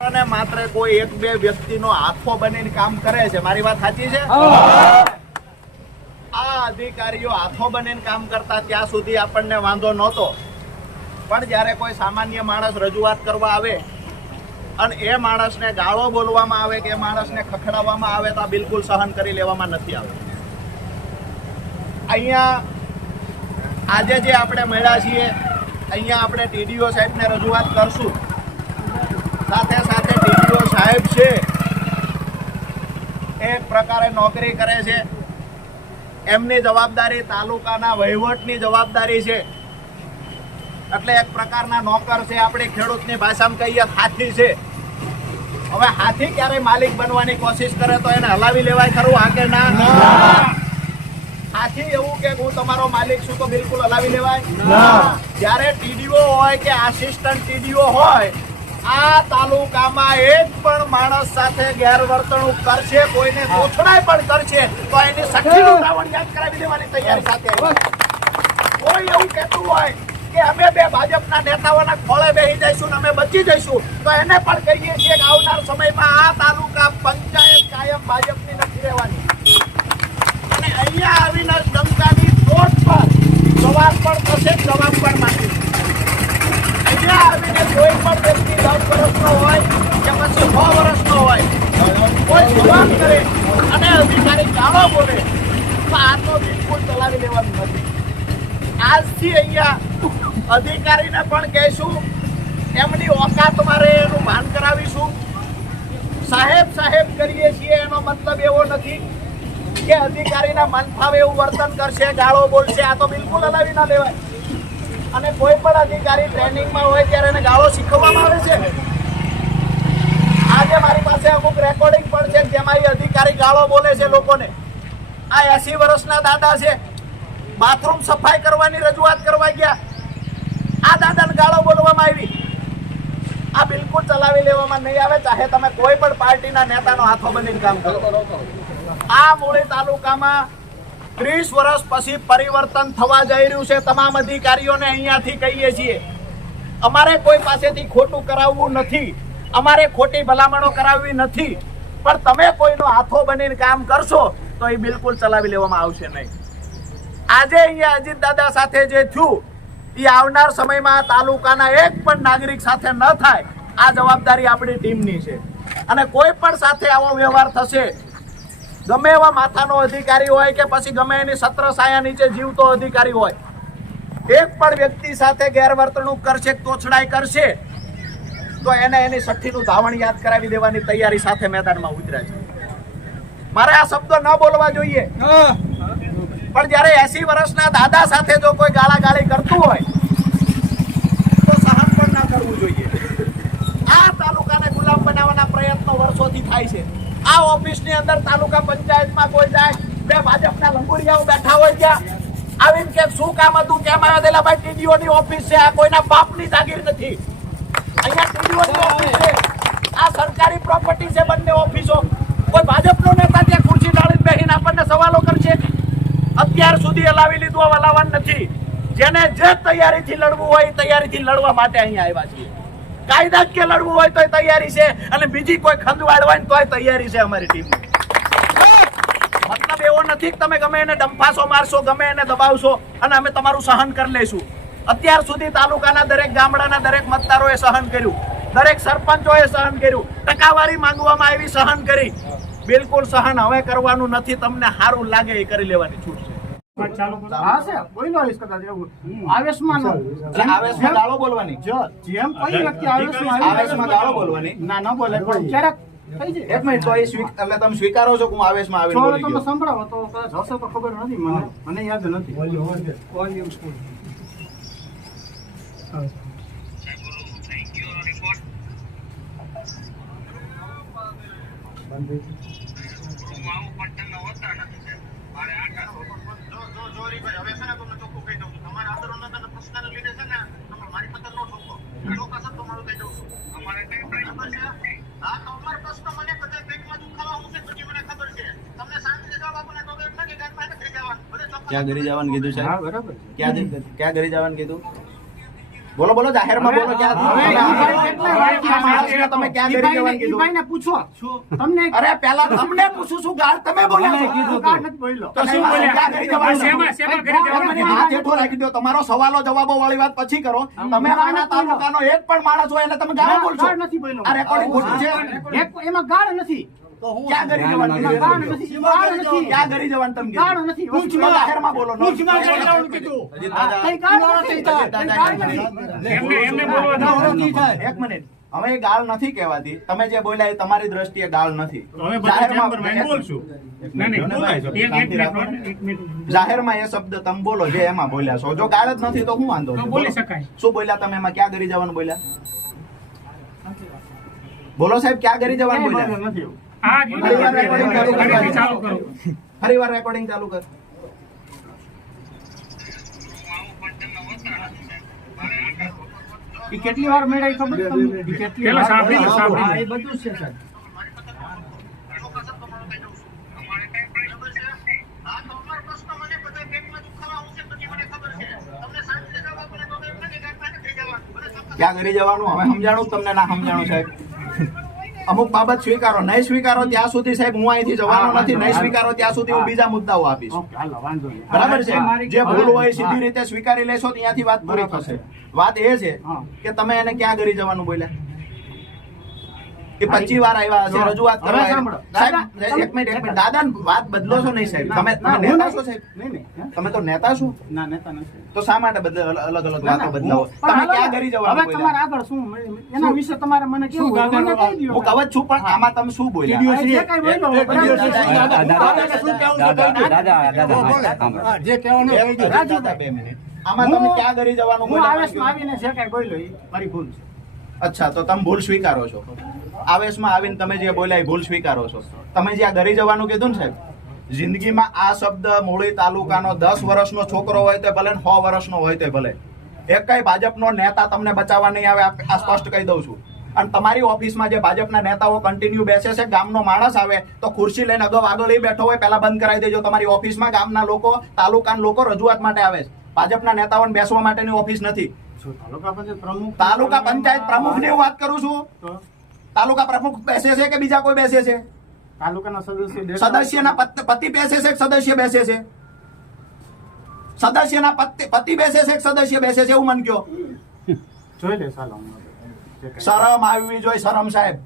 અને માત્ર કોઈ એક બે વ્યક્તિનો આખો બનીને કામ કરે છે. મારી વાત સાચી છે? આ અધિકારીઓ આખો બનીને કામ કરતા ત્યાં સુધી આપણને વાંધો નહોતો. પણ જ્યારે કોઈ સામાન્ય માણસ રજૂઆત કરવા આવે અને એ માણસને ગાળો બોલવામાં આવે કે એ માણસને ખખડાવવામાં આવે તો બિલકુલ સહન કરી લેવામાં નથી આવે. અહીંયા આજે જે આપણે મળ્યા છીએ અહીંયા આપણે ટીડીઓ સાહેબને રજૂઆત કરશું. સાથે સાથે ડીપીઓ સાહેબ છે. એક પ્રકારે નોકરી કરે છે. એમની જવાબદારી તાલુકાના વહીવટની જવાબદારી છે. એટલે એક પ્રકારના નોકર છે આપણે ખેડૂતની ભાષામાં કહીએ હાથી છે. હવે હાથી ક્યારે માલિક બનવાની કોશિશ કરે તો એને હલાવી લેવાય ખરું હા કે ના? હાથી એવું કે હું તમારો માલિક છું તો બિલકુલ હલાવી લેવાય? જ્યારે ટીડીઓ હોય કે આસિસ્ટન્ટ ટીડીઓ હોય આ તાલુકામાં એક પણ માણસ સાથે ગેરવર્તણૂક કરશે કોઈને તોછડાય પણ કરશે તો એની સખીનું દ્રાવણ યાદ કરાવી દેવાની તૈયારી સાથે. કોઈ એવું કહેતું હોય કે અમે બે ભાજપના નેતાઓના ખોળે બેસી જઈશું અમે બચી જઈશું તો એને પણ કહીએ છીએ કે આવનાર સમયમાં આ તાલુકા પંચાયત કાયમ ભાજપની નથી રહેવાની. અને અહીંયા આવીને જનતાની ચોટ પર જવાબ પણ થશે જવાબ પણ માંગીશું અહીંયા આવીને કોઈ પણ વ્યક્તિ દસ વર્ષનો હોય કે પછી સો વર્ષનો હોય કોઈ જવાબ કરે અને અધિકારી ગાળો બોલે તો આ તો બિલકુલ ચલાવી લેવાનું નથી આજથી અહીંયા અધિકારીને પણ કહેશું, એમની ઓકાત મારે એનું ભાન કરાવીશું. સાહેબ સાહેબ કરીએ છીએ, એનો મતલબ એવો નથી કે અધિકારીના મન ફાવે એવું વર્તન કરશે, ગાળો બોલશે, આ તો બિલકુલ હલાવી ના લેવાય. અને કોઈ પણ અધિકારી ટ્રેનિંગમાં હોય ત્યારે એને ગાળો શીખવવામાં આવે છે? આજે મારી પાસે અમુક રેકોર્ડિંગ પણ છે, જેમાં એ અધિકારી ગાળો બોલે છે લોકોને. આ એસી વર્ષના દાદા છે. બાથરૂમ સફાઈ કરવાની રજૂઆત કરવા ગયા. આ દાદાને ગાળો બોલવામાં આવી. આ બિલકુલ ચલાવી લેવામાં નહીં આવે, ચાહે તમે કોઈ પણ પાર્ટીના નેતાનો હાથો બનીને કામ કરો. આ મૂળી તાલુકામાં ત્રીસ વર્ષ પછી પરિવર્તન થવા જઈ રહ્યું છે. તમામ અધિકારીઓને અહીંયાથી કહીએ છીએ, અમારે કોઈ પાસેથી ખોટું કરાવવું નથી. અમારે ખોટી ભલામણો કરાવવી નથી. પણ તમે કોઈનો હાથો બનીને કામ કરશો, તો એ બિલકુલ ચલાવી લેવામાં આવશે નહીં. આજે અહીંયા અજીત દાદા સાથે જે થયું, એ આવનાર સમયમાં તાલુકાના એક પણ નાગરિક સાથે ન થાય, આ જવાબદારી આપણી ટીમની છે. અને કોઈ પણ સાથે આવો વ્યવહાર થશે, ગમે એવા માથાનો અધિકારી હોય કે પછી ગમે એની સત્ર સાયા નીચે જીવતો અધિકારી હોય, એક પણ વ્યક્તિ સાથે ગેરવર્તણૂક કરશે, તોછડાઈ કરશે, તો એને એની સઠ્ઠીનું ધાવણ યાદ કરાવી દેવાની તૈયારી સાથે મેદાનમાં ઉતર્યા છે. મારે આ શબ્દો ન બોલવા જોઈએ. પણ જ્યારે એસી વર્ષના દાદા સાથે જો કોઈ ગાળાગાળી કરતું હોય, તો સહન પણ ના કરવું જોઈએ. આ તાલુકાને ગુલામ બનાવવાના પ્રયત્નો વર્ષોથી થાય છે. આ ઓફિસની અંદર તાલુકા પંચાયતમાં કોઈ જાય, બે ભાજપના લંગુરિયાઓ બેઠા હોય ત્યાં, આવીને કે શું કામ હતું, કેમ આવ્યા દેલા ભાઈ ટીડીઓ ની ઓફિસ છે, આ કોઈના બાપની જાગીર નથી. અહીંયા ટીડીઓ ની ઓફિસ છે. આ સરકારી પ્રોપર્ટી છે બંને ઓફિસો કોઈ ભાજપનો નેતા ત્યાં ખુરશી ડાળીને બેસીને આપણને સવાલો કરશે અત્યાર સુધી હલાવી લીધું હલાવવાનું નથી. જેને જે તૈયારીથી લડવું હોય તૈયારીથી લડવા માટે અહીંયા આવ્યા છીએ. કાયદાકીય લડવું હોય તોય તૈયારી છે અને બીજી કોઈ ખંજવાળ હોય તોય તૈયારી છે અમારી ટીમ મતલબ એવો નથી કે તમે ગમે એને ડંફાસો મારશો, ગમે એને દબાવશો, અને અમે તમારું સહન કરી લઈશું. અત્યાર સુધી તાલુકાના દરેક ગામડાના દરેક મતદારોએ સહન કર્યું. દરેક સરપંચોએ સહન કર્યું. ટકાવારી માંગવામાં આવી સહન કરી. બિલકુલ સહન હવે કરવાનું નથી. તમને સારું લાગે એ કરી લેવાની છૂટ છે. હા છે કોઈનો આવેશ કદાચ એવું. આવેશમાં આવેશમાં ગાળો બોલવાની. જો જેમ કોઈ વ્યક્તિ આવેશમાં આવી આવેશમાં ગાળો બોલવાની. ના ન બોલે પણ ક્યારેક થઈ જાય. એક મિનિટ તો એ એટલે તમે સ્વીકારો છો હું આવેશમાં માં છો બોલી તમે ગયો? સંભળાવો તો કદાચ હશે તો ખબર નથી મને મને યાદ નથી. વોલ્યુમ સ્કૂલ ક્યાં ઘરે જવાનું કીધું ક્યાં ક્યાં ઘરે જવાનું કીધું? બોલો બોલો જાહેરમાં બોલો ક્યાં તમે જવાનું કીધું? પૂછો તમને અરે પેલા તમને પૂછું છું ગાળ તમે બોલ્યા કીધું કાંઈ નથી બોલ્યો. તો શું બોલ્યા? ક્યાં ઘરે જવાનું? શેમાં શેમાં ઘરે જવાનું? હાથ હેઠો રાખી દો તમારો સવાલો જવાબો વાળી વાત પછી કરો તમે આના તાલુકાનો એક પણ માણસ હોય એને તમે ગાળ બોલશો નથી બોલ્યો. આ રેકોર્ડિંગ ખોટું છે એમાં ગાળ નથી ક્યાં ઘરે જવાનું? નથી. ક્યાં ઘરે જવાનું તમે કીધું? નથી. તો જાહેરમાં બોલો નો. પૂંછમાં જવાનું કીધું. કઈ ગાળ નથી. કઈ ગાળ નથી. એમને એમને બોલવા દો. એક મિનિટ. હવે એ ગાળ નથી કહેવાતી. તમે જે બોલ્યા એ તમારી દ્રષ્ટિએ ગાળ નથી. જાહેરમાં- એ શબ્દ તમે બોલો જે એમાં બોલ્યા છો. જો ગાળ જ નથી તો હું વાંધો બોલી શકાય. શું બોલ્યા તમે એમાં? ક્યાં ઘરે જવાનું બોલ્યા? બોલો સાહેબ ક્યાં ઘરે જવાનું બોલ્યા? નથી ફરી વાર રેકોર્ડિંગ ચાલુ કર. ઈ કેટલી વાર મેળાઈ ખબર છે તમને? કેટલી વાર- સાંભળી લો, સાંભળી એ બધું છે સાહેબ. ક્યાં ઘરે જવાનું? હવે સમજાણું તમને ના સમજાણું સાહેબ. અમુક બાબત સ્વીકારો નહીં સ્વીકારો ત્યાં સુધી સાહેબ હું અહીંથી જવાનો નથી નહીં સ્વીકારો ત્યાં સુધી હું બીજા મુદ્દાઓ આપીશ. બરાબર છે? જે ભૂલ હોય સીધી રીતે સ્વીકારી લેશો ત્યાંથી વાત પૂરી થશે. વાત એ છે કે તમે એને ક્યાં ઘરે જવાનું બોલ્યા? કે પચી વાર આવ્યા હશે રજૂઆત કરવા સાંભળો. સાહેબ દાદા, એક મિનિટ એક મિનિટ. દાદા વાત બદલો છો નહીં સાહેબ. તમે નેતા છો સાહેબ. નહીં, નહીં? તમે તો નેતા છો? ના, નેતા નથી. તો શા માટે બદલે અલગ અલગ વાતો બદલાવો? તમે ક્યાં ને, જવા જવાનું હવે તમારે આગળ શું? એના વિશે તમારે મને કેવું શું મને કહી દ્યો. હું કવચ છું પણ આમાં તમે શું બોલ્યા? જે કઈ બોલ્યો, દાદા, શું કહેવું દાદા, દાદા, દાદા, દાદા. જે કહેવાનું. દાદા, બે મિનિટ. આમાં તમે ક્યાં ઘરે જવાનું હું આવેશમાં આવીને જે કઈ બોલ્યો એ મારી ભૂલ છે. અચ્છા તો તમે ભૂલ સ્વીકારો છો. આવેશમાં આવીને તમે જે બોલ્યા એ ભૂલ સ્વીકારો છો. તમે જ્યાં ઘરે જવાનું કીધું ને સાહેબ જિંદગીમાં આ શબ્દ મૂળી તાલુકાનો દસ વર્ષનો છોકરો હોય તો ભલે છ સો વર્ષનો હોય તો ભલે. એક કઈ ભાજપનો નેતા તમને બચાવવા નહીં આવે આ સ્પષ્ટ કહી દઉં છું. અને તમારી ઓફિસમાં જે ભાજપના નેતાઓ કન્ટિન્યુ બેસે છે ગામનો માણસ આવે તો ખુરશી લઈને અગાઉ આગળ એ બેઠો હોય પહેલા બંધ કરાવી દેજો. તમારી ઓફિસમાં ગામના લોકો તાલુકાના લોકો રજૂઆત માટે આવે છે. ભાજપના નેતાઓને બેસવા માટેની ઓફિસ નથી. તાલુકા પંચાયત પ્રમુખ? ની હું વાત કરું છું. તાલુકા પ્રમુખ બેસે છે કે બીજા કોઈ બેસે છે? તાલુકાના સદસ્ય સદસ્યના પત- બેસે છે સદસ્ય બેસે છે. સદસ્યના પતિ પતિ બેસે છે સદસ્ય બેસે છે એવું મન કયો. જોઈ લે કાંઈ- શરમ આવવી જોઈએ શરમ સાહેબ.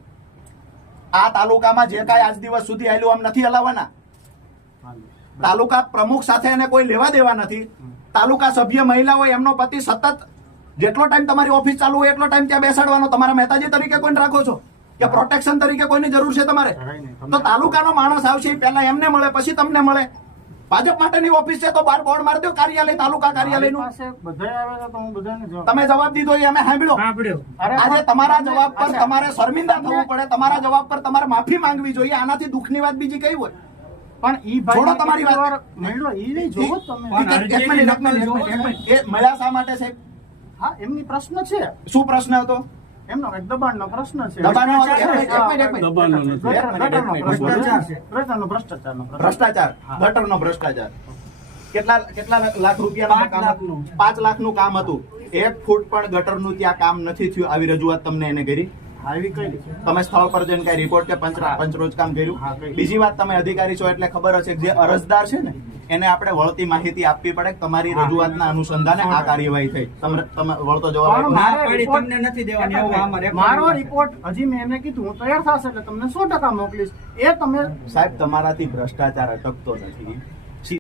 આ તાલુકામાં જે કાંઈ આજ દિવસ સુધી આવેલું આમ નથી હલાવવાના. તાલુકા પ્રમુખ સાથે એને કોઈ લેવા દેવા નથી. તાલુકા સભ્ય મહિલા હોય એમનો પતિ સતત જેટલો ટાઈમ તમારી ઓફિસ ચાલુ હોય એટલો ટાઈમ ત્યાં બેસાડવાનો. તમારા મહેતાજી તરીકે કોઈને રાખો છો? કે પ્રોટેક્શન તરીકે કોઈની જરૂર છે તમારે? તો તાલુકાનો માણસ આવશે પહેલા એમને મળે પછી તમને મળે. ભાજપ માટેની ઓફિસ છે તો બાર બોર્ડ મારી દો કાર્યાલય તાલુકા કાર્યાલયનું. પાસે બધાય આવે છે તો હું બધાને જવાબ તમે જવાબ દીધો એ અમે સાંભળ્યો. સાંભળ્યો. આજે તમારા જવાબ પર તમારે શર્મિંદા થવું પડે તમારા જવાબ પર તમારે માફી માંગવી જોઈએ આનાથી દુઃખની વાત બીજી કઈ હોય? પણ ઈ ભાઈ તમારી વાત. મળ્યો ઈ નહીં જોવો તમે. મળ્યા શા માટે સાહેબ હા એમની પ્રશ્ન છે. શું પ્રશ્ન હતો? એમનો દબાણનો પ્રશ્ન છે. દબાણનો નથી. ગટર- ભ્રષ્ટાચાર છે. ભ્રષ્ટાચારનો ભ્રષ્ટાચાર. કેટલા કેટલા લાખનું કામ હતું? પાંચ લાખનું કામ હતું. એક ફૂટ પણ ગટરનું ત્યાં કામ નથી થયું. આવી રજૂઆત તમને એને કરી? આવી કઈ છે? તમે સ્થળ પર જઈને કઈ રિપોર્ટ કે પંચ પંચરોજ કામ કર્યું? બીજી વાત તમે અધિકારી છો એટલે ખબર હશે કે જે અરજદાર છે ને એને આપણે વળતી માહિતી આપવી પડે તમારી. રજૂઆતના અનુસંધાને આ કાર્યવાહી થઈ. તમે વળતો જવાબ તમને નથી દેવાની, એવું મારો રિપોર્ટ હજી મેં એને કીધું હું તૈયાર થશે એટલે તમને સો ટકા મોકલીશ. એ તમે સાહેબ તમારાથી ભ્રષ્ટાચાર અટકતો નથી.